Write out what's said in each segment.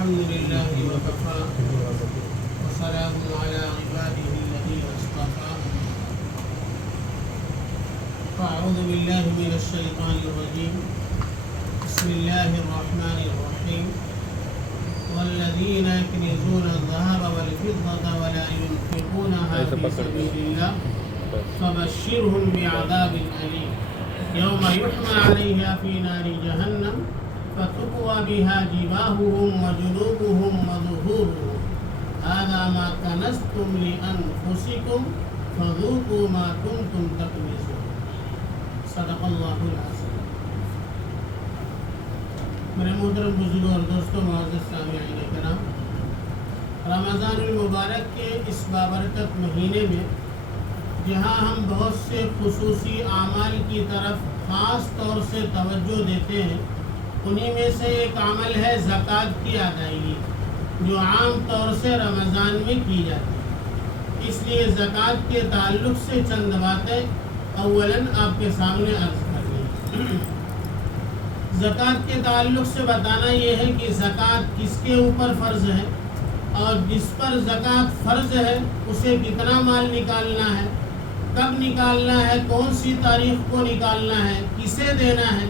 الحمد لله وكفى وسلام على عباده الذين اصطفى. فأعوذ بالله من الشيطان الرجيم. بسم الله الرحمن الرحيم. والذين يكنزون الذهب والفضة ولا ينفقونها في سبيل الله فبشرهم بعذاب أليم يوم يحمى عليها في نار جهنم فتكوى بها جباههم وجنوبهم وظهورهم هذا ما كنزتم لأنفسكم فذوقوا ما كنتم تكنزون. صدق اللہ العظیم. میرے محترم بزرگوں اور دوستوں، معزز سامعین کرام، رمضان المبارک کے اس بابرکت مہینے میں جہاں ہم بہت سے خصوصی اعمال کی طرف خاص طور سے توجہ دیتے ہیں، انہی میں سے ایک عمل ہے زکوٰۃ کی ادائیگی، جو عام طور سے رمضان میں کی جاتی ہے. اس لیے زکوٰۃ کے تعلق سے چند باتیں اولاً آپ کے سامنے عرض کرنی ہے. زکوٰۃ کے تعلق سے بتانا یہ ہے کہ زکوٰۃ کس کے اوپر فرض ہے، اور جس پر زکوٰۃ فرض ہے اسے کتنا مال نکالنا ہے، کب نکالنا ہے، کون سی تاریخ کو نکالنا ہے، کسے دینا ہے،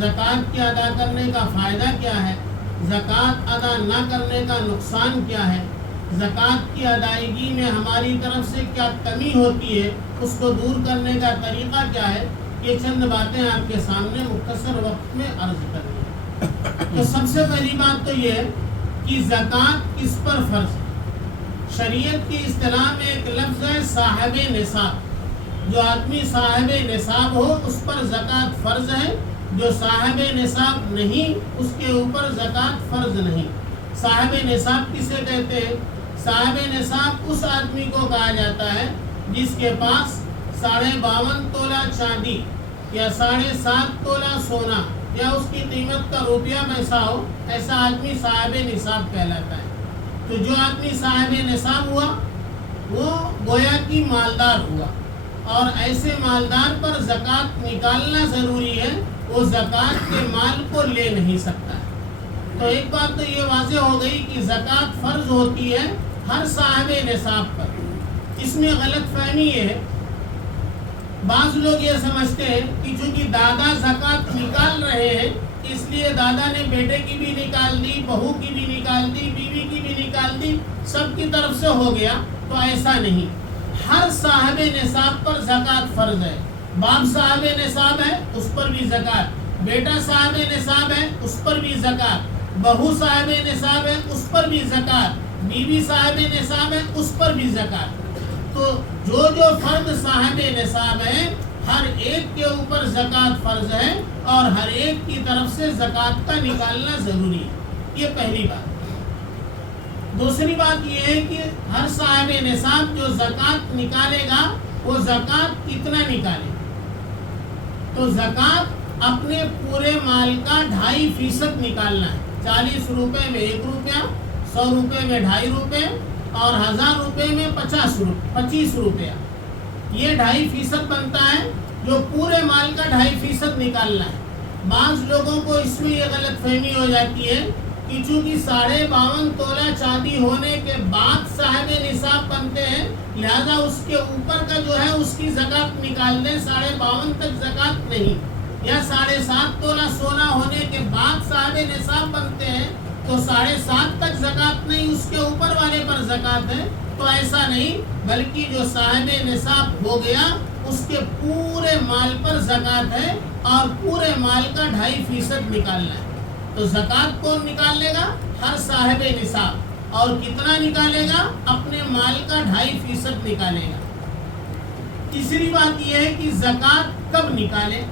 زکوٰۃ کے ادا کرنے کا فائدہ کیا ہے، زکوٰۃ ادا نہ کرنے کا نقصان کیا ہے، زکوٰۃ کی ادائیگی میں ہماری طرف سے کیا کمی ہوتی ہے، اس کو دور کرنے کا طریقہ کیا ہے، یہ چند باتیں آپ کے سامنے مختصر وقت میں عرض کرنی ہے. تو سب سے پہلی بات تو یہ ہے کہ زکوٰۃ کس پر فرض ہے. شریعت کی اصطلاح میں ایک لفظ ہے صاحب نصاب. جو آدمی صاحب نصاب ہو اس پر زکوٰۃ فرض ہے، جو صاحب نصاب نہیں اس کے اوپر زکوٰۃ فرض نہیں. صاحب نصاب کسے کہتے ہیں؟ صاحب نصاب اس آدمی کو کہا جاتا ہے جس کے پاس 52.5 تولہ چاندی یا 7.5 تولہ سونا یا اس کی قیمت کا روپیہ پیسہ ہو، ایسا آدمی صاحب نصاب کہلاتا ہے. تو جو آدمی صاحب نصاب ہوا وہ گویا کی مالدار ہوا، اور ایسے مالدار پر زکوٰۃ نکالنا ضروری ہے، وہ زکوٰۃ کے مال کو لے نہیں سکتا ہے. تو ایک بات تو یہ واضح ہو گئی کہ زکوٰۃ فرض ہوتی ہے ہر صاحب نصاب پر. اس میں غلط فہمی یہ ہے، بعض لوگ یہ سمجھتے ہیں کہ چونکہ دادا زکوٰۃ نکال رہے ہیں اس لیے دادا نے بیٹے کی بھی نکال دی، بہو کی بھی نکال دی، بیوی کی بھی نکال دی، سب کی طرف سے ہو گیا. تو ایسا نہیں، ہر صاحب نصاب پر زکوٰۃ فرض ہے. باپ صاحب نصاب ہے اس پر بھی زکوٰۃ، بیٹا صاحب نصاب ہے اس پر بھی زکوٰۃ، بہو صاحب نصاب ہے اس پر بھی زکوٰۃ، بیوی صاحب نصاب ہے اس پر بھی زکوٰۃ. تو جو فرد صاحب نصاب ہے ہر ایک کے اوپر زکوٰۃ فرض ہے، اور ہر ایک کی طرف سے زکوٰۃ کا نکالنا ضروری ہے. یہ پہلی بات. دوسری بات یہ ہے کہ ہر صاحب نصاب جو زکوٰۃ نکالے گا وہ زکوٰۃ کتنا نکالے. تو زکوٰۃ اپنے پورے مال کا 2.5% نکالنا ہے. 40 روپے میں 1 روپیہ، 100 روپے میں 2.5 روپے، اور 1000 روپے میں 25 روپیہ. یہ 2.5% بنتا ہے جو پورے مال کا 2.5% نکالنا ہے. بعض لوگوں کو اس میں یہ غلط فہمی ہو جاتی ہے کہ چونکہ 52.5 تولہ چاندی ہونے کے بعد صاحب نصاب بنتے ہیں، لہذا اس کے اوپر کا جو ہے اس کی زکوٰۃ نکال دیں، 52.5 تک زکوٰۃ نہیں. یا 7.5 تولہ سونا ہونے کے بعد صاحب نصاب بنتے ہیں تو 7.5 تک زکوٰۃ نہیں، اس کے اوپر والے پر زکوٰۃ ہے. تو ایسا نہیں، بلکہ جو صاحب نصاب ہو گیا اس کے پورے مال پر زکوٰۃ ہے، اور پورے مال کا 2.5% نکالنا ہے. تو زکوٰۃ کون نکال لے گا؟ ہر صاحب نصاب. اور کتنا نکالے گا؟ اپنے مال کا 2.5% نکالے گا. تیسری بات یہ ہے کہ زکوٰۃ کب نکالے.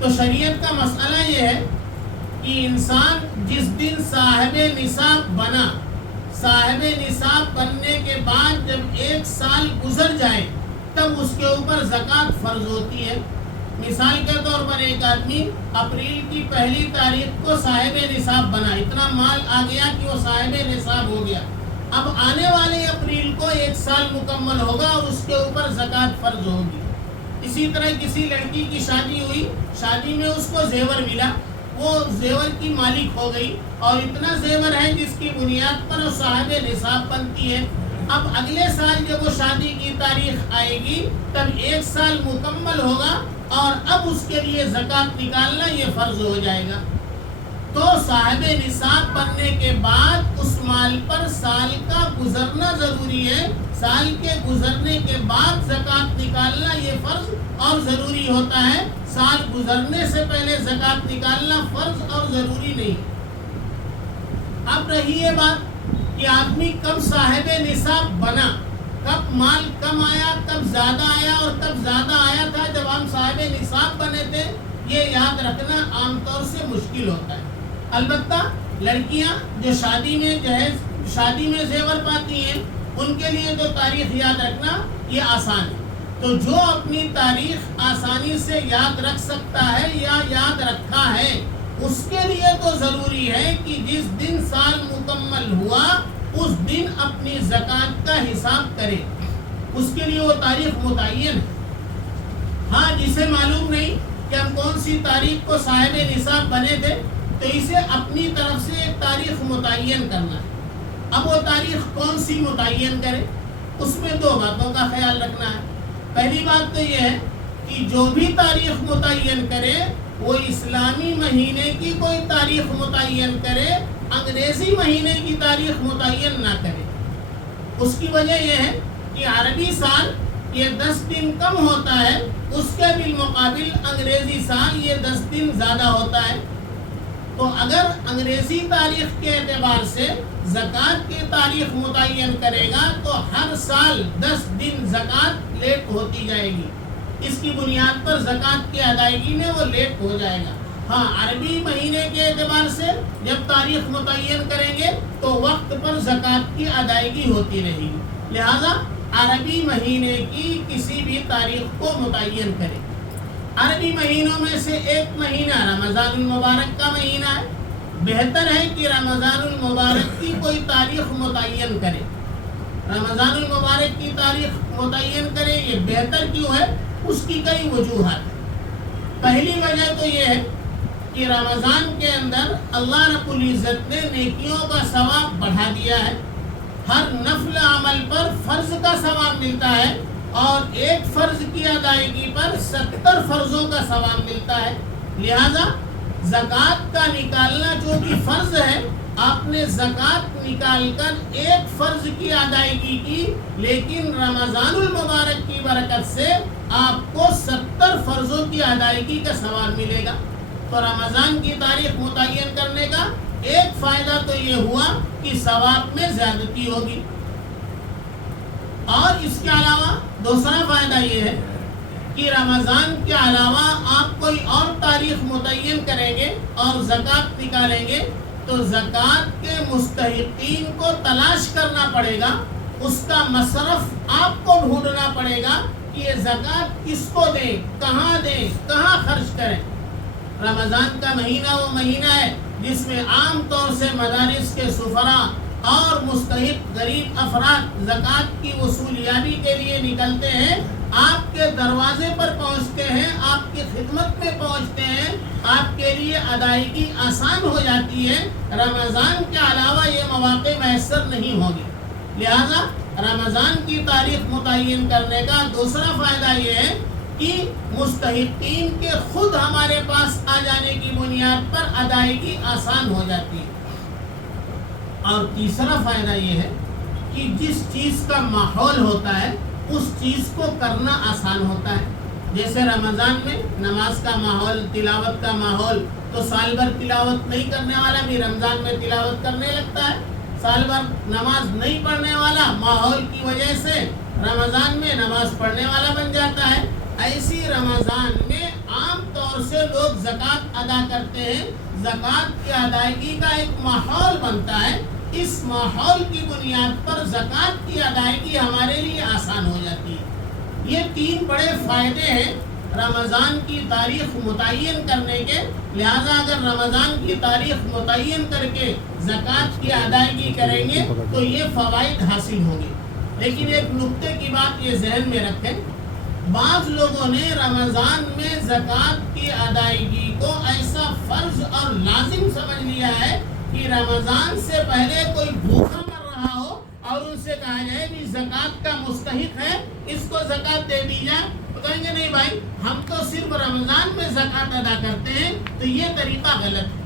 تو شریعت کا مسئلہ یہ ہے کہ انسان جس دن صاحب نصاب بنا، صاحب نصاب بننے کے بعد جب 1 سال گزر جائے تب اس کے اوپر زکوٰۃ فرض ہوتی ہے. مثال کے طور پر ایک آدمی اپریل کی 1 تاریخ کو صاحب نصاب بنا، اتنا مال آ گیا کہ وہ صاحب نصاب ہو گیا. اب آنے والے اپریل کو 1 سال مکمل ہوگا اور اس کے اوپر زکوٰۃ فرض ہوگی. اسی طرح کسی لڑکی کی شادی ہوئی، شادی میں اس کو زیور ملا، وہ زیور کی مالک ہو گئی اور اتنا زیور ہے جس کی بنیاد پر وہ صاحب نصاب بنتی ہے. اب اگلے سال جب وہ شادی کی تاریخ آئے گی تب 1 سال مکمل ہوگا اور اب اس کے لیے زکوٰۃ نکالنا یہ فرض ہو جائے گا. تو صاحب نصاب بننے کے بعد اس مال پر سال کا گزرنا ضروری ہے. سال کے گزرنے کے بعد زکوٰۃ نکالنا یہ فرض اور ضروری ہوتا ہے. سال گزرنے سے پہلے زکوٰۃ نکالنا فرض اور ضروری نہیں. اب رہی یہ بات کہ آدمی کب صاحب نصاب بنا، کب مال کم آیا، کب زیادہ آیا اور کب زیادہ آیا تھا جب ہم صاحب نصاب بنے تھے، یہ یاد رکھنا عام طور سے مشکل ہوتا ہے. البتہ لڑکیاں جو شادی میں زیور پاتی ہیں ان کے لیے تو تاریخ یاد رکھنا یہ آسان ہے. تو جو اپنی تاریخ آسانی سے یاد رکھ سکتا ہے یا یاد رکھا ہے اس کے لیے تو ضروری ہے کہ جس دن سال مکمل ہوا اس دن اپنی زکوٰۃ کا حساب کرے. اس کے لیے وہ تاریخ متعین ہے. ہاں، جسے معلوم نہیں کہ ہم کون سی تاریخ کو صاحب نصاب بنے تھے تو اسے اپنی طرف سے ایک تاریخ متعین کرنا ہے. اب وہ تاریخ کون سی متعین کرے، اس میں 2 باتوں کا خیال رکھنا ہے. پہلی بات تو یہ ہے کہ جو بھی تاریخ متعین کرے وہ اسلامی مہینے کی کوئی تاریخ متعین کرے، انگریزی مہینے کی تاریخ متعین نہ کرے. اس کی وجہ یہ ہے کہ عربی سال یہ 10 دن کم ہوتا ہے، اس کے بالمقابل انگریزی سال یہ 10 دن زیادہ ہوتا ہے. تو اگر انگریزی تاریخ کے اعتبار سے زکوٰۃ کی تاریخ متعین کرے گا تو ہر سال 10 دن زکوٰۃ لیٹ ہوتی جائے گی. اس کی بنیاد پر زکوٰۃ کی ادائیگی میں وہ لیٹ ہو جائے گا. ہاں، عربی مہینے کے اعتبار سے جب تاریخ متعین کریں گے تو وقت پر زکوٰۃ کی ادائیگی ہوتی رہے گی. لہذا عربی مہینے کی کسی بھی تاریخ کو متعین کریں. عربی مہینوں میں سے ایک مہینہ رمضان المبارک کا مہینہ ہے. بہتر ہے کہ رمضان المبارک کی کوئی تاریخ متعین کرے. رمضان المبارک کی تاریخ متعین کرے، یہ بہتر کیوں ہے؟ اس کی کئی وجوہات. پہلی وجہ تو یہ ہے کہ رمضان کے اندر اللہ رب العزت نے نیکیوں کا ثواب بڑھا دیا ہے. ہر نفل عمل پر فرض کا ثواب ملتا ہے اور ایک فرض کی ادائیگی پر 70 فرضوں کا ثواب ملتا ہے. لہذا زکوٰۃ کا نکالنا جو کہ فرض ہے، آپ نے زکوٰۃ نکال کر ایک فرض کی ادائیگی کی، لیکن رمضان المبارک کی برکت سے آپ کو 70 فرضوں کی ادائیگی کا ثواب ملے گا. تو رمضان کی تاریخ متعین کرنے کا ایک فائدہ تو یہ ہوا کہ ثواب میں زیادتی ہوگی. اور اس کے علاوہ دوسرا فائدہ یہ ہے کہ رمضان کے علاوہ آپ کوئی اور تاریخ متعین کریں گے اور زکوٰۃ نکالیں گے تو زکوٰۃ کے مستحقین کو تلاش کرنا پڑے گا. اس کا مصرف آپ کو ڈھونڈنا پڑے گا کہ یہ زکوٰۃ کس کو دیں، کہاں خرچ کریں. رمضان کا مہینہ وہ مہینہ ہے جس میں عام طور سے مدارس کے سفراء اور مستحق غریب افراد زکوٰۃ کی وصولیابی کے لیے نکلتے ہیں، آپ کے دروازے پر پہنچتے ہیں، آپ کی خدمت میں پہنچتے ہیں، آپ کے لیے ادائیگی آسان ہو جاتی ہے. رمضان کے علاوہ یہ مواقع میسر نہیں ہوگی. لہذا رمضان کی تاریخ متعین کرنے کا دوسرا فائدہ یہ ہے کہ مستحقین کے خود ہمارے پاس آ جانے کی بنیاد پر ادائیگی آسان ہو جاتی ہے. اور تیسرا فائدہ یہ ہے کہ جس چیز کا ماحول ہوتا ہے اس چیز کو کرنا آسان ہوتا ہے. جیسے رمضان میں نماز کا ماحول، تلاوت کا ماحول، تو سال بھر تلاوت نہیں کرنے والا بھی رمضان میں تلاوت کرنے لگتا ہے. سال بھر نماز نہیں پڑھنے والا ماحول کی وجہ سے رمضان میں نماز پڑھنے والا بن جاتا ہے. ایسی رمضان میں عام طور سے لوگ زکوٰۃ ادا کرتے ہیں. زکوٰۃ کی ادائیگی کا ایک ماحول بنتا ہے. اس ماحول کی بنیاد پر زکوٰۃ کی ادائیگی ہمارے لیے آسان ہو جاتی ہے. یہ 3 بڑے فائدے ہیں رمضان کی تاریخ متعین کرنے کے. لہذا اگر رمضان کی تاریخ متعین کر کے زکوٰۃ کی ادائیگی کریں گے تو یہ فوائد حاصل ہوں گے. لیکن ایک نقطے کی بات یہ ذہن میں رکھیں، بعض لوگوں نے رمضان میں زکوٰۃ کی ادائیگی کو ایسا فرض اور لازم سمجھ لیا ہے کہ رمضان سے پہلے کوئی بھوکا مر رہا ہو اور ان سے کہا جائے کہ زکوٰۃ کا مستحق ہے، اس کو زکوٰۃ دے دی جائے، تو کہیں گے نہیں بھائی ہم تو صرف رمضان میں زکوٰۃ ادا کرتے ہیں، تو یہ طریقہ غلط ہے۔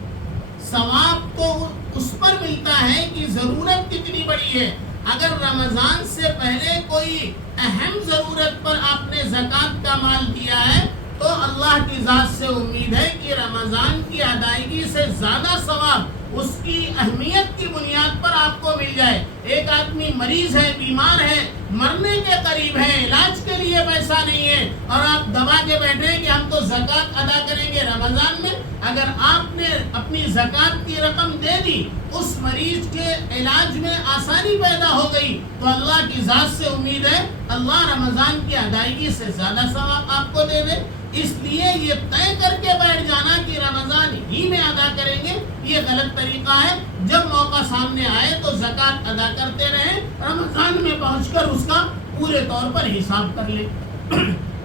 ثواب تو اس پر ملتا ہے کہ ضرورت کتنی بڑی ہے۔ اگر رمضان سے پہلے کوئی اہم ضرورت پر آپ نے زکوٰۃ کا مال دیا ہے تو اللہ کی ذات سے امید ہے کہ رمضان کی ادائیگی سے زیادہ ثواب اس کی اہمیت کی بنیاد پر آپ کو مل جائے۔ ایک آدمی مریض ہے، بیمار ہے، مرنے کے قریب ہے، علاج کے لیے پیسہ نہیں ہے، اور آپ دبا کے بیٹھے ہیں کہ ہم تو زکوٰۃ ادا کریں گے رمضان میں۔ اگر آپ نے اپنی زکوٰۃ کی رقم دے دی، اس مریض کے علاج میں آسانی پیدا ہو گئی، تو اللہ کی ذات سے امید ہے اللہ رمضان کی ادائیگی سے زیادہ ثواب آپ کو دے دے۔ اس لیے یہ طے کر کے بیٹھ جانا کہ رمضان ہی میں ادا کریں گے، یہ غلط طریقہ ہے۔ جب موقع سامنے آئے تو زکوٰۃ ادا کرتے رہیں، رمضان میں پہنچ کر اس کا پورے طور پر حساب کر لیں۔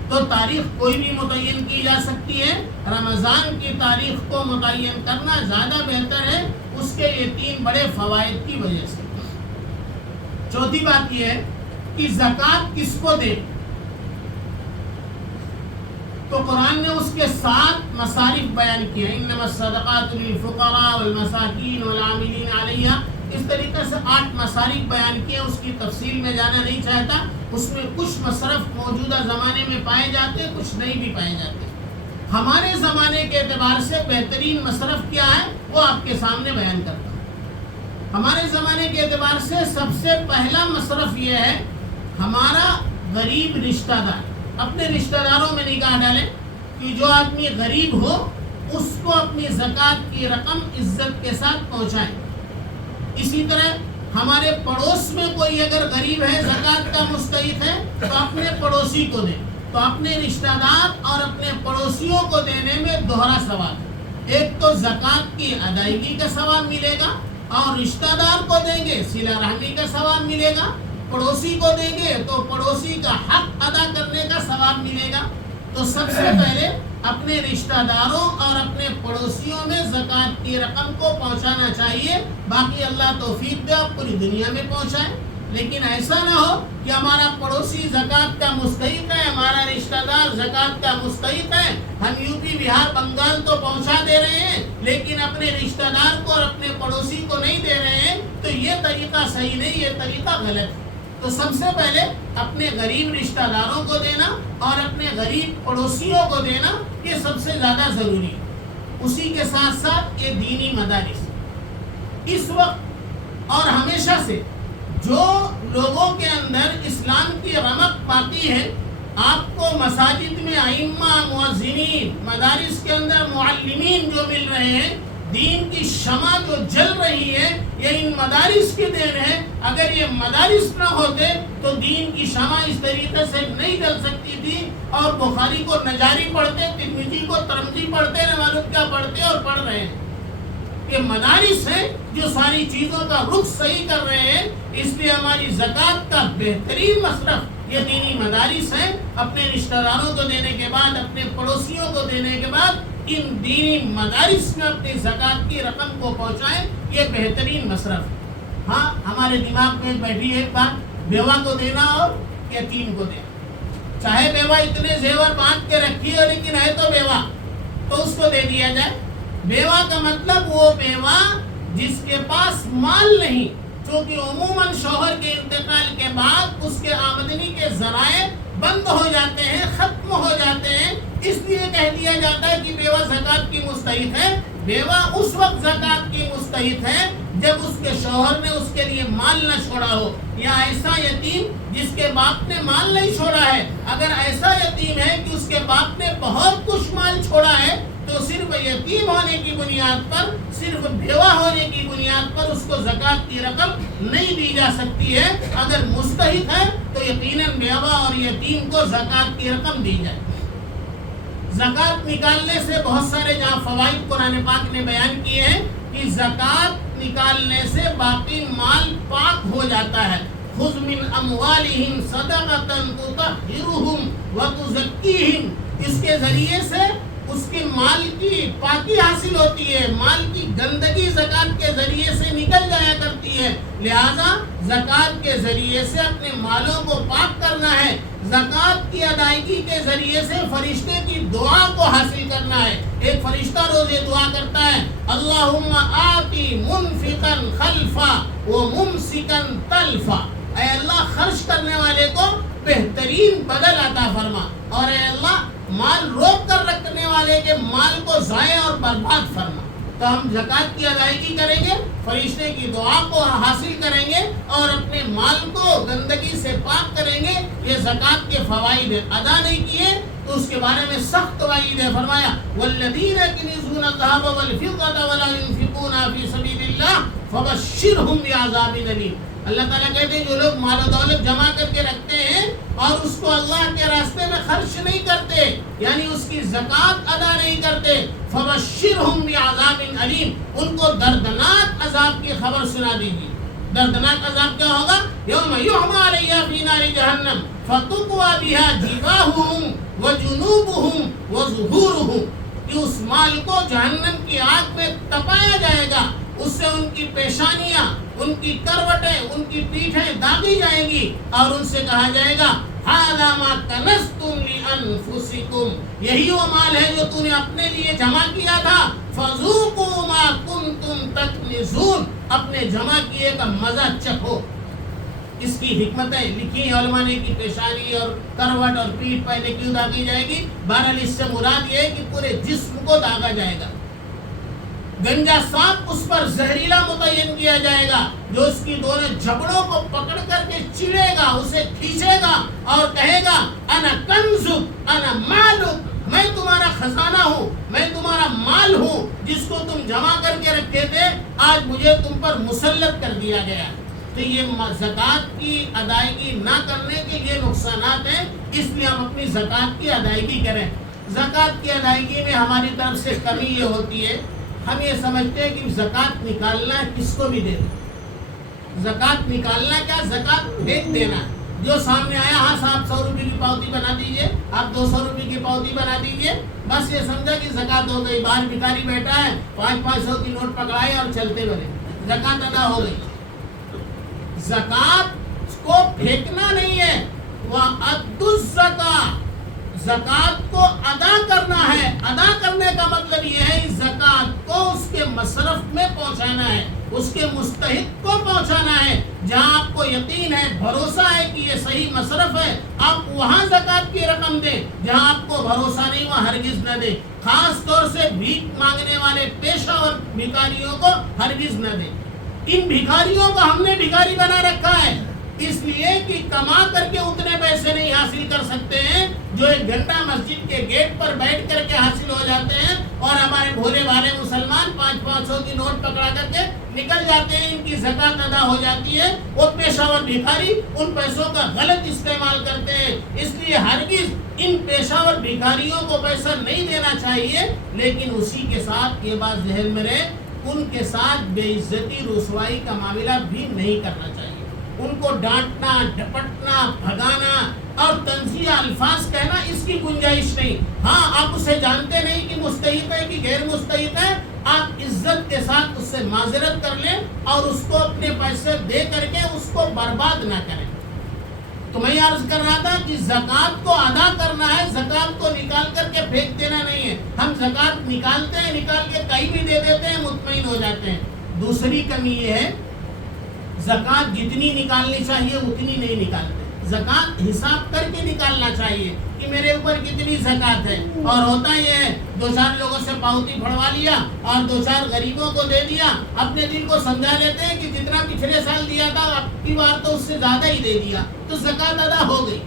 تو تاریخ کوئی بھی متعین کی جا سکتی ہے، رمضان کی تاریخ کو متعین کرنا زیادہ بہتر ہے، اس کے یہ 3 بڑے فوائد کی وجہ سے۔ چوتھی بات یہ ہے کہ زکوٰۃ کس کو دے، تو قرآن نے اس کے 7 مصارف بیان کیے ہیں، انما الصدقات للفقراء والمساکین والعاملین علیہا، اس طریقے سے 8 مصارف بیان کیے۔ اس کی تفصیل میں جانا نہیں چاہتا، اس میں کچھ مصرف موجودہ زمانے میں پائے جاتے، کچھ نہیں بھی پائے جاتے۔ ہمارے زمانے کے اعتبار سے بہترین مصرف کیا ہے وہ آپ کے سامنے بیان کرتا ہوں۔ ہمارے زمانے کے اعتبار سے سب سے پہلا مصرف یہ ہے، ہمارا غریب رشتہ دار، اپنے رشتہ داروں میں نگاہ ڈالیں کہ جو آدمی غریب ہو اس کو اپنی زکوٰۃ کی رقم عزت کے ساتھ پہنچائیں۔ اسی طرح ہمارے پڑوس میں کوئی اگر غریب ہے، زکوٰۃ کا مستحق ہے، تو اپنے پڑوسی کو دیں۔ تو اپنے رشتہ دار اور اپنے پڑوسیوں کو دینے میں دوہرا ثواب ہے۔ ایک تو زکوٰۃ کی ادائیگی کا ثواب ملے گا، اور رشتہ دار کو دیں گے صلہ رحمی کا ثواب ملے گا، پڑوسی کو دیں گے تو پڑوسی کا حق ادا کرنے کا ثواب ملے گا۔ تو سب سے پہلے اپنے رشتہ داروں اور اپنے پڑوسیوں میں زکوٰۃ کی رقم کو پہنچانا چاہیے، باقی اللہ توفیق دے آپ پوری دنیا میں پہنچائیں۔ لیکن ایسا نہ ہو کہ ہمارا پڑوسی زکوٰۃ کا مستحق ہے، ہمارا رشتہ دار زکوٰۃ کا مستحق ہے، ہم یو پی بہار بنگال تو پہنچا دے رہے ہیں لیکن اپنے رشتہ دار کو اور اپنے پڑوسی کو نہیں دے رہے ہیں، تو یہ طریقہ صحیح نہیں، یہ طریقہ غلط ہے۔ تو سب سے پہلے اپنے غریب رشتہ داروں کو دینا اور اپنے غریب پڑوسیوں کو دینا، یہ سب سے زیادہ ضروری ہے۔ اسی کے ساتھ ساتھ یہ دینی مدارس، اس وقت اور ہمیشہ سے جو لوگوں کے اندر اسلام کی رمق باقی ہے، آپ کو مساجد میں ائمہ، مؤذنین، مدارس کے اندر معلمین جو مل رہے ہیں، دین کی شمع جو جل رہی ہے، یہ ان مدارس کی دین ہے۔ اگر یہ مدارس نہ ہوتے تو دین کی شمع اس طریقے سے نہیں جل سکتی تھی، اور بخاری کو نجاری پڑھتے، ترمذی کو ترمذی پڑھتے، نہ معلوم کیا پڑھتے اور پڑھ رہے ہیں۔ یہ مدارس ہیں جو ساری چیزوں کا رخ صحیح کر رہے ہیں، اس لیے ہماری زکوٰۃ کا بہترین مصرف یہ دینی مدارس ہیں۔ اپنے رشتہ داروں کو دینے کے بعد، اپنے پڑوسیوں کو دینے کے بعد ان دینی مدارس میں اپنی زکوٰۃ کی رقم کو پہنچائیں، یہ بہترین مصرف۔ ہاں، ہمارے دماغ میں بیٹھی ہے ایک بات، بیوہ کو دینا اور یتیم کو دینا۔ چاہے بیوہ اتنے زیور باندھ کے رکھی ہو لیکن ہے تو بیوہ، تو اس کو دے دیا جائے۔ بیوہ کا مطلب وہ بیوہ جس کے پاس مال نہیں، چونکہ عموماً شوہر کے انتقال کے بعد اس کے آمدنی کے ذرائع بند ہو جاتے ہیں، ختم ہو جاتے ہیں، اس لیے کہہ دیا جاتا ہے کہ بیوہ زکوٰۃ کی مستحق ہے۔ بیوہ اس وقت زکوٰۃ کی مستحق ہے جب اس کے شوہر نے اس کے لیے مال نہ چھوڑا ہو، یا ایسا یتیم جس کے باپ نے مال نہیں چھوڑا ہے۔ اگر ایسا یتیم ہے کہ اس کے باپ نے بہت کچھ مال چھوڑا ہے، تو صرف یتیم ہونے کی بنیاد پر، صرف بیوہ ہونے کی بنیاد پر اس کو زکوٰۃ کی رقم نہیں دی جا سکتی ہے۔ اگر مستحق ہے تو یقیناً بیوہ اور یتیم کو زکوٰۃ کی رقم دی جائے۔ زکوٰۃ نکالنے سے بہت سارے جہاں فوائد قرآن پاک نے بیان کیے ہیں کہ زکوٰۃ نکالنے سے باقی مال پاک ہو جاتا ہے۔ خذ من اموالہم صدقۃ تطہرہم وتزکیہم، اس کے ذریعے سے اس کے مال کی پاکی حاصل ہوتی ہے، مال کی گندگی زکوٰۃ کے ذریعے سے نکل جایا کرتی ہے. لہذا زکوٰۃ کے ذریعے سے اپنے مالوں کو پاک کرنا ہے. زکوٰۃ کی ادائیگی کے ذریعے سے فرشتے کی دعا کو حاصل کرنا ہے. ایک فرشتہ روز یہ دعا کرتا ہے، اللہم آتی منفقا خلفا وممسکا تلفا، اے اللہ خرچ کرنے والے کو بہترین بدل عطا فرما، اور اے اللہ مال روک کر رکھنے والے کے مال کو ضائع اور برباد فرما. تو ہم زکوٰۃ کی ادائیگی کریں گے، فرشتے کی دعا کو حاصل کریں گے اور اپنے مال کو گندگی سے پاک کریں گے. یہ زکوٰۃ کے فوائد ادا نہیں کیے تو اس کے بارے میں سخت وعید ہے. فرمایا والذین یکنزون الذهب والفضة ولا ينفقونها في سبيل الله فبشرهم بعذاب أليم. اللہ تعالیٰ کہتے ہیں جو لوگ مال و دولت جمع کر کے رکھتے ہیں اور اس کو اللہ کے راستے میں خرچ نہیں کرتے، یعنی اس کی زکوٰۃ ادا نہیں کرتے، فبشرهم بعذاب أليم، ان کو دردناک عذاب کی خبر سنا دیجیے. دردناک عذاب کیا ہوگا؟ یوم یحمى علیہا فی نار جہنم فتقوی بها جباہهم وجنوبهم وظہورهم، کہ اس مال کو جہنم کی آگ میں تپایا جائے گا، اس سے ان کی پیشانیاں، ان کی کروٹیں، ان کی پیٹھیں داغی جائیں گی اور ان سے کہا جائے گا ھذا ما کنزتم لانفسکم، یہی وہ مال ہے جو تو نے اپنے لیے جمع کیا تھا، فذوقوا ما کنتم تکنزون، اپنے جمع کیے کا مزہ چکھو. اس کی حکمتیں لکھی ہیں علماء نے کہ پیشانی اور کروٹ اور پیٹھ پہلے کیوں داغی جائے گی. بہرحال اس سے مراد یہ ہے کہ پورے جسم کو داغا جائے گا. گنجا سانپ اس پر زہریلا متعین کیا جائے گا جو اس کی دونوں جبڑوں کو پکڑ کر کے چلے گا، اسے کھینچے گا اور کہے گا انا کنزک انا مالک، میں تمہارا خزانہ ہوں، میں تمہارا مال ہوں جس کو تم جمع کر کے رکھے تھے، آج مجھے تم پر مسلط کر دیا گیا. تو یہ زکوٰۃ کی ادائیگی نہ کرنے کے یہ نقصانات ہیں، اس لیے ہم اپنی زکوٰۃ کی ادائیگی کریں. زکوٰۃ کی ادائیگی میں ہماری طرف سے کمی یہ ہوتی ہے، ہم یہ سمجھتے ہیں کہ زکوٰۃ نکالنا کس کو بھی دے دیں. زکوٰۃ نکالنا کیا، زکوٰۃ پھینک دینا. جو سامنے آیا، ہاں صاحب 100 روپے کی پاوتی بنا دیجئے، آپ 200 روپے کی پاوتی بنا دیجئے، بس یہ سمجھا کہ زکوٰۃ ہو گئی. باہر بھکاری بیٹھا ہے، 500 کی نوٹ پکڑائے اور چلتے بنے، زکوٰۃ ادا ہو گئی. زکوٰۃ کو پھینکنا نہیں ہے، وَأَدُّ الزَّكَاةَ، زکوٰۃ کو ادا کرنا ہے. ادا کرنے کا مطلب یہ ہے زکوٰۃ کو اس کے مصرف میں پہنچانا ہے، اس کے مستحق کو پہنچانا ہے. جہاں آپ کو یقین ہے، بھروسہ ہے کہ یہ صحیح مصرف ہے، آپ وہاں زکوٰۃ کی رقم دیں. جہاں آپ کو بھروسہ نہیں، وہاں ہرگز نہ دیں. خاص طور سے بھیک مانگنے والے پیشہ اور بھکاریوں کو ہرگز نہ دیں. ان بھکاریوں کو ہم نے بھکاری بنا رکھا ہے اس لیے کہ کما کر کے اتنے پیسے نہیں حاصل کر سکتے ہیں جو 1 گھنٹہ مسجد کے گیٹ پر بیٹھ کر کے حاصل ہو جاتے ہیں، اور ہمارے بھولے بھالے مسلمان 500 کی نوٹ پکڑا کر کے نکل جاتے ہیں، ان کی زکوٰۃ ادا ہو جاتی ہے. وہ پیشہ ور بھکاری ان پیسوں کا غلط استعمال کرتے ہیں. اس لیے ہرگز ان پیشہ ور بھکاریوں کو پیسہ نہیں دینا چاہیے، لیکن اسی کے ساتھ یہ بات ذہن میں رہے، ان کے ساتھ بے عزتی رسوائی کا معاملہ بھی نہیں کرنا چاہیے. ان کو ڈانٹنا، ڈپٹنا، بھگانا اور تنزیہ الفاظ کہنا اس کی گنجائش نہیں. ہاں آپ اسے جانتے نہیں کہ مستحق ہے کہ غیر مستحق ہے، آپ عزت کے ساتھ اس سے معذرت کر لیں اور اس کو اپنے پیسے دے کر کے اس کو برباد نہ کریں. تو میں عرض کر رہا تھا کہ زکوٰۃ کو ادا کرنا ہے، زکوٰۃ کو نکال کر کے پھینک دینا نہیں ہے. ہم زکوٰۃ نکالتے ہیں، نکال کے کہیں بھی دے دیتے ہیں، مطمئن ہو جاتے ہیں. دوسری کمی یہ ہے، زکوٰۃ جتنی نکالنی چاہیے اتنی نہیں نکالتے. زکوٰۃ حساب کر کے نکالنا چاہیے کہ میرے اوپر کتنی زکوٰۃ ہے. اور ہوتا یہ ہے 2-4 لوگوں سے پاوتی پھڑوا لیا اور 2-4 غریبوں کو دے دیا، اپنے دل کو سمجھا لیتے ہیں کہ جتنا پچھلے سال دیا تھا اب کی بار تو اس سے زیادہ ہی دے دیا تو زکوٰۃ ادا ہو گئی.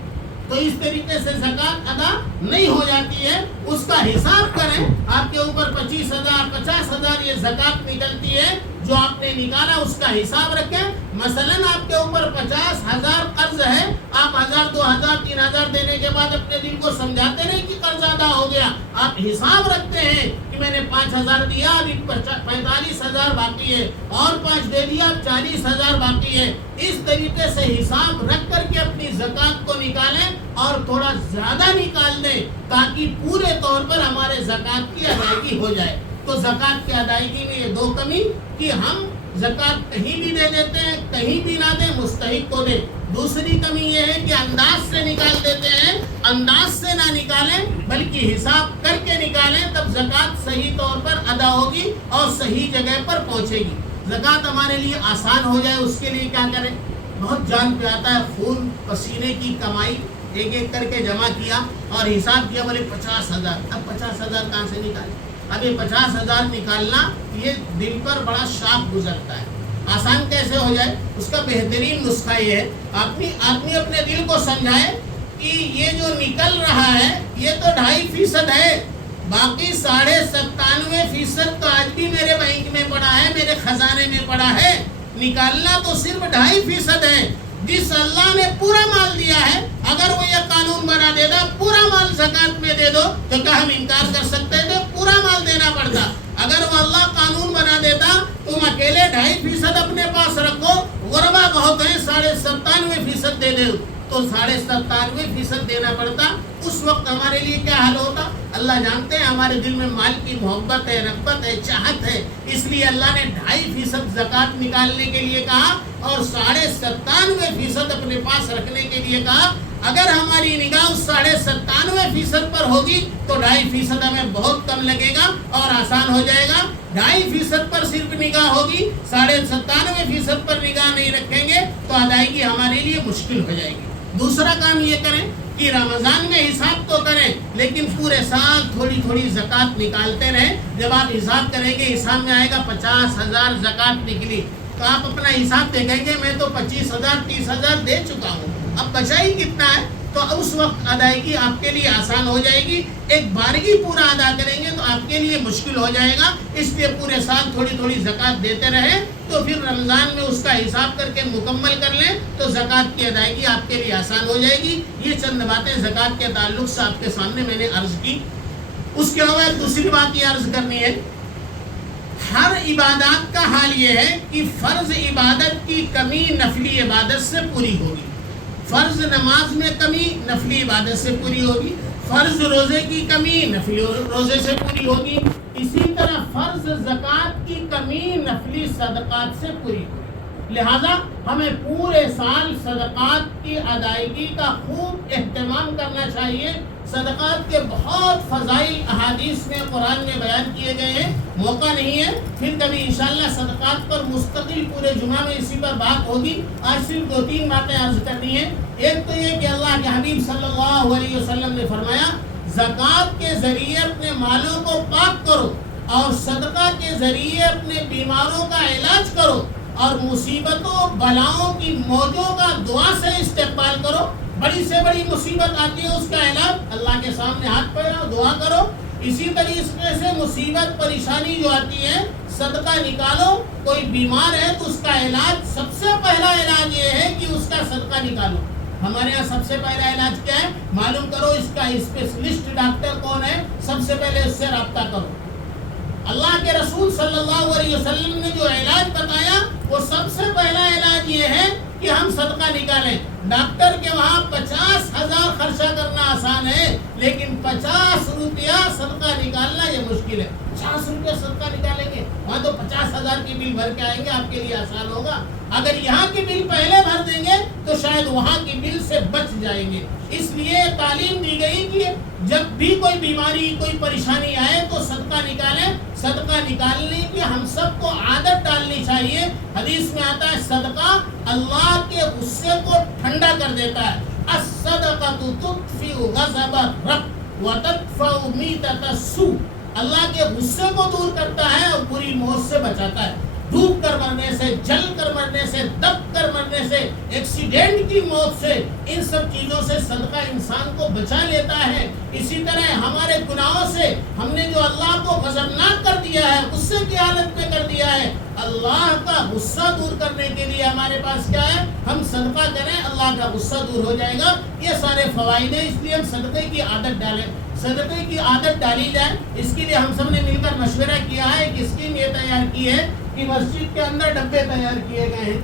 تو اس طریقے سے زکوٰۃ ادا نہیں ہو جاتی ہے. اس کا حساب کریں، آپ کے اوپر 25,000 50,000 یہ زکوٰۃ نکلتی ہے، جو آپ نے نکالا اس کا حساب رکھیں. مثلاً آپ کے اوپر 50,000 قرض ہے, آپ 1,000 2,000 3,000 دینے کے بعد اپنے دل کو سمجھاتے نہیں کہ قرض ادا ہو گیا, آپ حساب رکھتے ہیں کہ میں نے 5,000 دیا, ابھی 45,000 باقی ہے, اور 5 دے دیا, اب 40,000 باقی ہے. اس طریقے سے حساب رکھ کر کے اپنی زکوٰۃ کو نکالیں اور تھوڑا زیادہ نکال دیں تاکہ پورے طور پر ہمارے زکوٰۃ کی ادائیگی ہو جائے. تو زکوٰۃ کی ادائیگی میں یہ 2 کمی کہ ہم زکوٰۃ کہیں بھی دے دیتے ہیں, کہیں بھی نہ دیں, مستحق کو دیں. دوسری کمی یہ ہے کہ انداز سے نکال دیتے ہیں, انداز سے نہ نکالیں بلکہ حساب کر کے نکالیں, تب زکوٰۃ صحیح طور پر ادا ہوگی اور صحیح جگہ پر پہنچے گی. زکوٰۃ ہمارے لیے آسان ہو جائے اس کے لیے کیا کریں؟ بہت جان پہ آتا ہے, خون پسینے کی کمائی ایک ایک کر کے جمع کیا اور حساب کیا, بولے 50,000. اب 50,000 کہاں سے نکالیں؟ اب یہ 50,000 نکالنا یہ دل پر بڑا شاق گزرتا ہے. آسان کیسے ہو جائے؟ اس کا بہترین نسخہ یہ ہے, آدمی اپنے دل کو سمجھائے کہ یہ جو نکل رہا ہے یہ تو 2.5% ہے, باقی 97.5% تو آج بھی میرے بینک میں پڑا ہے, میرے خزانے میں پڑا ہے. نکالنا تو صرف 2.5% ہے. جس اللہ نے پورا مال دیا ہے, اگر وہ یہ قانون بنا دے گا پورا مال زکوٰۃ میں دے دو, تو کیا ہم انکار کر سکتے تھے؟ پورا مال دینا پڑتا. اگر وہ اللہ قانون بنا دیتا تم اکیلے 2.5% اپنے پاس رکھو, غربا بہت ہیں 97.5% دے دو, تو 97.5% دینا پڑتا. اس وقت ہمارے لیے کیا حل ہوتا؟ اللہ جانتے ہیں ہمارے دل میں مال کی محبت ہے, رغبت ہے, چاہت ہے, اس لیے اللہ نے 2.5% زکوٰۃ نکالنے کے لیے کہا اور 97.5% اپنے پاس رکھنے کے لیے کہا. اگر ہماری نگاہ اس 97.5% پر ہوگی تو 2.5% ہمیں بہت کم لگے گا اور آسان ہو جائے گا. 2.5% پر صرف نگاہ ہوگی, 97.5% پر نگاہ نہیں رکھیں گے تو ادائیگی ہمارے لیے مشکل ہو جائے گی. دوسرا کام یہ کریں کہ رمضان میں حساب تو کریں لیکن پورے سال تھوڑی تھوڑی زکوٰۃ نکالتے رہیں. جب آپ حساب کریں گے, حساب میں آئے گا 50,000 زکوٰۃ نکلی, تو آپ اپنا حساب دیکھیں گے میں تو 25,000 30,000 دے چکا ہوں, اب بچا ہی کتنا ہے. تو اس وقت ادائیگی آپ کے لیے آسان ہو جائے گی. ایک بارگی پورا ادا کریں گے تو آپ کے لیے مشکل ہو جائے گا. اس لیے پورے سال تھوڑی تھوڑی زکوٰۃ دیتے رہیں, تو پھر رمضان میں اس کا حساب کر کے مکمل کر لیں تو زکوٰۃ کی ادائیگی آپ کے لیے آسان ہو جائے گی. یہ چند باتیں زکوٰۃ کے تعلق سے آپ کے سامنے میں نے عرض کی. اس کے علاوہ دوسری بات یہ عرض کرنی ہے, ہر عبادات کا حال یہ ہے کہ فرض عبادت کی کمی نفلی عبادت سے پوری ہوگی. فرض نماز میں کمی نفلی عبادت سے پوری ہوگی, فرض روزے کی کمی نفلی روزے سے پوری ہوگی. اسی طرح فرض زکوٰۃ کی کمی نفلی صدقات سے پوری ہوگی. لہذا ہمیں پورے سال صدقات کی ادائیگی کا خوب اہتمام کرنا چاہیے. صدقات کے بہت فضائل احادیث میں قرآن میں بیان کیے گئے ہیں, موقع نہیں ہے, پھر کبھی انشاءاللہ صدقات پر مستقل پورے جمعہ میں اسی پر بات ہوگی. آج صرف 2-3 باتیں عرض کرنی ہیں. ایک تو یہ کہ اللہ کے حبیب صلی اللہ علیہ وسلم نے فرمایا زکوٰۃ کے ذریعے اپنے مالوں کو پاک کرو اور صدقہ کے ذریعے اپنے بیماروں کا علاج کرو اور مصیبتوں بلاؤں کی موجوں کا دعا سے استقبال کرو. بڑی سے بڑی مصیبت آتی ہے اس کا علاج اللہ کے سامنے ہاتھ پھیلاؤ, دعا کرو. اسی طریقے سے مصیبت پریشانی جو آتی ہے صدقہ نکالو. کوئی بیمار ہے تو اس کا علاج, سب سے پہلا علاج یہ ہے کہ اس کا صدقہ نکالو. ہمارے یہاں سب سے پہلا علاج کیا ہے؟ معلوم کرو اس کا اسپیشلسٹ ڈاکٹر کون ہے, سب سے پہلے اس سے رابطہ کرو. اللہ کے رسول صلی اللہ علیہ وسلم نے جو علاج بتایا وہ سب سے پہلا علاج یہ ہے کہ ہم صدقہ نکالیں. ڈاکٹر کے وہاں 50,000 خرچہ کرنا آسان ہے لیکن 50 روپیہ صدقہ نکالنا یہ مشکل ہے. 50 روپیہ صدقہ نکالیں گے وہاں تو 50,000 کی بل بھر کے آئیں گے, آپ کے لیے آسان ہوگا. اگر یہاں کی بل پہلے بھر دیں گے تو شاید وہاں کی بل سے بچ جائیں گے. اس لیے تعلیم دی گئی کہ جب بھی کوئی بیماری کوئی پریشانی آئے تو صدقہ نکالیں. صدقہ نکالنے کی ہم سب کو عادت ڈالنی چاہیے. حدیث میں آتا ہے صدقہ اللہ کے غصے کو ٹھنڈا کر دیتا ہے. الصدقۃ تطفئ غضب الرب وتدفع میتۃ السوء. اللہ کے غصے کو دور کرتا ہے اور بری موت سے بچاتا ہے. ڈوب کر مرنے سے, جل کر مرنے سے, دب کر مرنے سے, ایکسیڈنٹ کی موت سے, ان سب چیزوں سے صدقہ انسان کو بچا لیتا ہے. اسی طرح ہمارے گناہوں سے ہم نے جو اللہ کو غضبناک کر دیا ہے, غصے کی حالت میں کر دیا ہے, اللہ کا غصہ دور کرنے کے لیے ہمارے پاس کیا ہے؟ ہم صدقہ کریں، اللہ کا غصہ دور ہو جائے گا۔ یہ سارے فوائد ہیں، اس لیے ہم صدقے کی عادت ڈالیں، صدقے کی عادت ڈالی جائے۔ اس کے لیے ہم سب نے مل کر مشورہ کیا ہے، ایک اسکیم یہ تیار کی ہے کہ مسجد کے اندر ڈبے تیار کیے گئے ہیں۔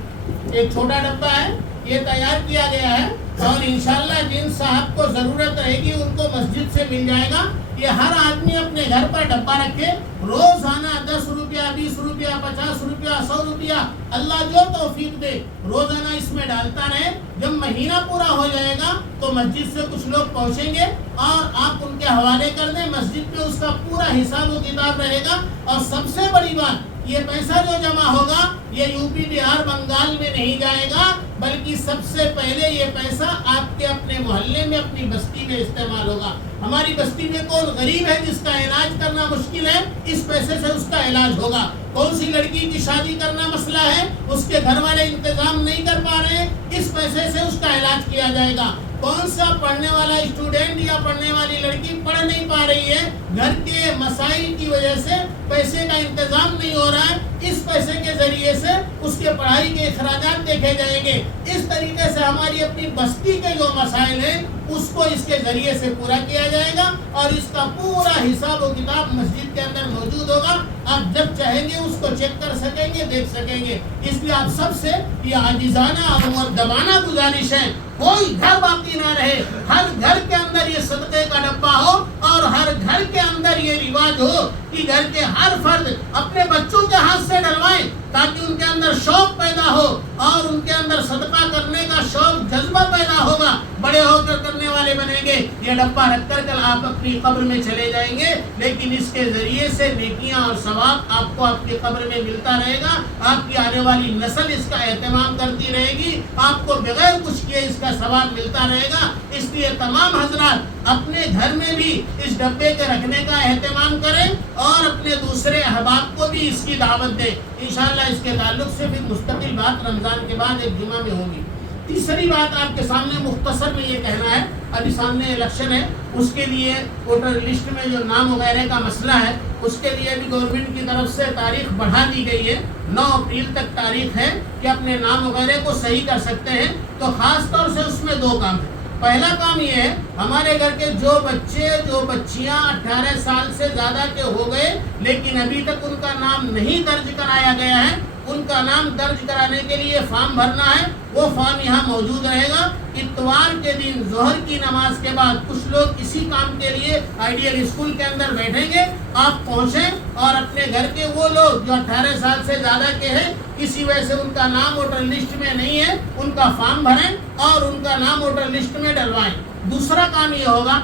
ایک چھوٹا ڈبہ ہے، یہ تیار کیا گیا ہے، اور انشاءاللہ جن صاحب کو ضرورت رہے گی ان کو مسجد سے مل جائے گا۔ یہ ہر آدمی اپنے گھر پر ڈبہ رکھے، روزانہ 10 روپیہ، 20 روپیہ، 50 روپیہ، 100 روپیہ، اللہ جو توفیق دے، روزانہ اس میں ڈالتا رہے۔ جب مہینہ پورا ہو جائے گا تو مسجد سے کچھ لوگ پہنچیں گے اور آپ ان کے حوالے کر دیں، مسجد میں اس کا پورا حساب و کتاب رہے گا۔ اور سب سے بڑی بات، یہ پیسہ جو جمع ہوگا یہ یو پی، بہار، بنگال میں نہیں جائے گا، بلکہ سب سے پہلے یہ پیسہ آپ کے اپنے محلے میں، اپنی بستی میں استعمال ہوگا۔ ہماری بستی میں کون غریب ہے جس کا علاج کرنا مشکل ہے، اس پیسے سے اس کا علاج ہوگا۔ کون سی لڑکی کی شادی کرنا مسئلہ ہے، اس کے گھر والے انتظام نہیں کر پا رہے ہیں، اس پیسے سے اس کا علاج کیا جائے گا۔ کون سا پڑھنے والا اسٹوڈنٹ یا پڑھنے والی لڑکی پڑھ نہیں پا رہی ہے، گھر کے مسائل کی وجہ سے پیسے کا انتظام نہیں ہو رہا ہے، اس پیسے کے ذریعے سے اس کے پڑھائی کے اخراجات دیکھے جائیں گے۔ اس طریقے سے ہماری اپنی بستی کے جو مسائل ہیں اس کو اس کے ذریعے سے پورا کیا جائے گا، اور اس کا پورا حساب و کتاب مسجد کے اندر موجود ہوگا۔ آپ جب چاہیں گے اس کو چیک کر سکیں گے، دیکھ سکیں گے۔ اس لیے آپ سب سے یہ عاجزانہ اور مؤدبانہ گزارش ہے، کوئی گھر باقی نہ رہے، ہر گھر کے اندر یہ صدقے کا ڈبہ ہو، اور ہر گھر کے اندر یہ رواج ہو کہ گھر کے ہر فرد اپنے بچوں کے ہاتھ سے ڈلوائیں، تاکہ ان کے اندر شوق پیدا ہو اور ان کے اندر صدقہ کرنے کا شوق، جذبہ پیدا ہوگا، بڑے ہو کر کرنے والے بنیں گے۔ یہ ڈبہ رکھ کر کل آپ اپنی قبر میں چلے جائیں گے، لیکن اس کے ذریعے سے نیکیاں اور ثواب آپ کو آپ کی قبر میں ملتا رہے گا۔ آپ کی آنے والی نسل اس کا اہتمام کرتی رہے گی، آپ کو بغیر کچھ کیے اس کا ثواب ملتا رہے گا۔ اس لیے تمام حضرات اپنے گھر میں بھی اس ڈبے کے رکھنے کا اہتمام کریں، اور اپنے دوسرے احباب کو بھی اس کی دعوت دیں۔ انشاءاللہ اس کے تعلق سے پھر مستقل بات رمضان کے بعد ایک جمعہ میں ہوگی۔ تیسری بات آپ کے سامنے مختصر میں یہ کہنا ہے، ابھی سامنے الیکشن ہے، اس کے لیے ووٹر لسٹ میں جو نام وغیرہ کا مسئلہ ہے، اس کے لیے بھی گورنمنٹ کی طرف سے تاریخ بڑھا دی گئی ہے، 9 اپریل تک تاریخ ہے کہ اپنے نام وغیرہ کو صحیح کر سکتے ہیں۔ تو خاص طور سے اس میں 2 کام ہیں۔ پہلا کام یہ ہے، ہمارے گھر کے جو بچے، جو بچیاں 18 سال سے زیادہ کے ہو گئے لیکن ابھی تک ان کا نام نہیں درج کرایا گیا ہے، ان کا نام درج کرانے کے لیے فارم بھرنا ہے۔ وہ فارم یہاں موجود رہے گا۔ اتوار کے دن ظہر کی نماز کے بعد کچھ لوگ اسی کام کے لیے آئیڈیل اسکول کے اندر بیٹھیں گے۔ آپ پہنچیں اور اپنے گھر کے وہ لوگ جو 18 سال سے زیادہ کے ہیں، کسی وجہ سے ان کا نام ووٹر لسٹ میں نہیں ہے، ان کا فارم بھریں اور ان کا نام ووٹر لسٹ میں ڈلوائیں۔ دوسرا کام یہ ہوگا،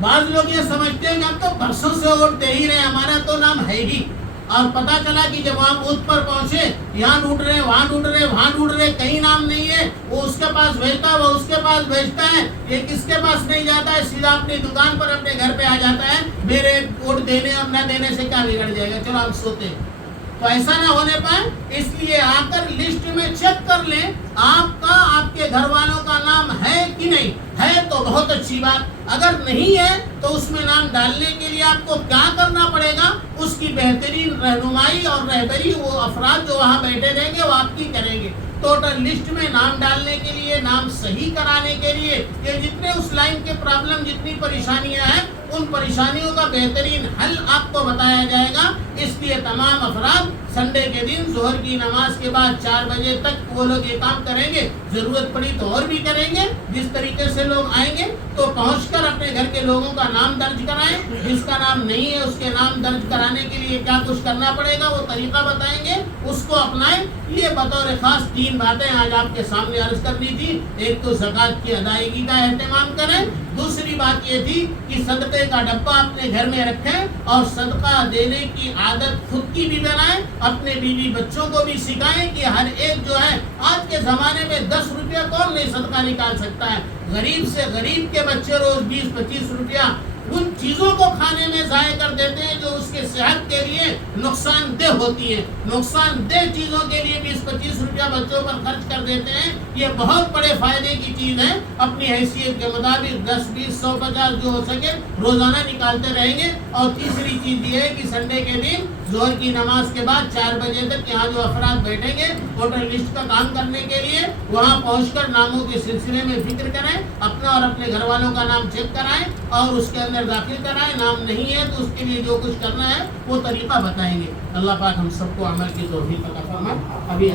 بعض لوگ یہ سمجھتے ہیں کہ ہم تو برسوں سے ووٹ دے ہی رہے ہیں، ہمارا تو نام ہے ہی، اور پتہ چلا کہ جب وہاں بوتھ پر پہنچے، یہاں ڈھونڈ رہے، وہاں ڈھونڈ رہے، وہاں ڈھونڈ رہے، کہیں نام نہیں ہے، وہ اس کے پاس بھیجتا ہے، وہ اس کے پاس بھیجتا ہے، یہ کس کے پاس نہیں جاتا ہے، سیدھا اپنی دکان پر اپنے گھر پہ آ جاتا ہے۔ میرے ووٹ دینے اور نہ دینے سے کیا بگڑ جائے گا، چلو ہم سوتے ہیں۔ تو ایسا نہ ہونے پائے، اس لیے آ کر لسٹ میں چیک کر لیں آپ کا، آپ کے گھر والوں کا نام ہے کہ نہیں ہے، تو بہت اچھی بات۔ اگر نہیں ہے تو اس میں نام ڈالنے کے لیے آپ کو کیا کرنا پڑے گا، اس کی بہترین رہنمائی اور رہبری وہ افراد جو وہاں بیٹھے رہیں گے وہ آپ کی کریں گے۔ ٹوٹل لسٹ میں نام ڈالنے کے لیے، نام صحیح کرانے کے لیے، یہ جتنے اس لائن کے پرابلم، جتنی پریشانیاں ہیں، ان پریشانیوں کا بہترین حل آپ کو بتایا جائے گا۔ اس لیے تمام افراد سنڈے کے دن ظہر کی نماز کے بعد 4 بجے تک وہ لوگ یہ کام کریں گے، ضرورت پڑی تو اور بھی کریں گے۔ جس طریقے سے لوگ آئیں گے تو پہنچ کر اپنے گھر کے لوگوں کا نام درج کرائیں، جس کا نام نہیں ہے اس کے نام درج کرانے کے لیے کیا کچھ کرنا پڑے گا وہ طریقہ بتائیں گے، اس کو اپنائیں۔ یہ بطور خاص 3 باتیں آج آپ کے سامنے عرض کرنی تھی۔ ایک تو زکوٰۃ کی ادائیگی کا اہتمام کریں، دوسری بات یہ تھی کہ صدقے کا ڈبہ اپنے گھر میں رکھیں اور صدقہ دینے کی عادت خود کی بھی بنائیں، اپنے بیوی بچوں کو بھی سکھائیں کہ ہر ایک جو ہے، آج کے زمانے میں 10 روپیہ کون نہیں صدقہ نکال سکتا ہے، غریب سے غریب کے بچے روز 20-25 روپیہ ان چیزوں کو کھانے میں ضائع کر دیتے ہیں جو اس کے صحت کے لیے نقصان دہ ہوتی ہے، نقصان دہ چیزوں کے لیے 20-25 روپیہ بچوں پر خرچ کر دیتے ہیں۔ یہ بہت بڑے فائدے کی چیز ہے، اپنی حیثیت کے مطابق 10, 20, 100, 50 جو ہو سکے روزانہ نکالتے رہیں گے۔ اور تیسری چیز یہ ہے کہ سنڈے کے دن ظہر کی نماز کے بعد 4 بجے تک یہاں جو افراد بیٹھیں گے ووٹر لسٹ کا کام کرنے کے لیے، وہاں پہنچ کر ناموں کے سلسلے میں فکر کریں، اپنا اور اپنے گھر والوں کا نام چیک کرائیں اور اس کے اندر داخل کرائیں. نام نہیں ہے تو اس کے لیے جو کچھ کرنا ہے وہ طریقہ بتائیں گے. اللہ پاک ہم سب کو عمل کی توفیق عطا فرمائے. ابھی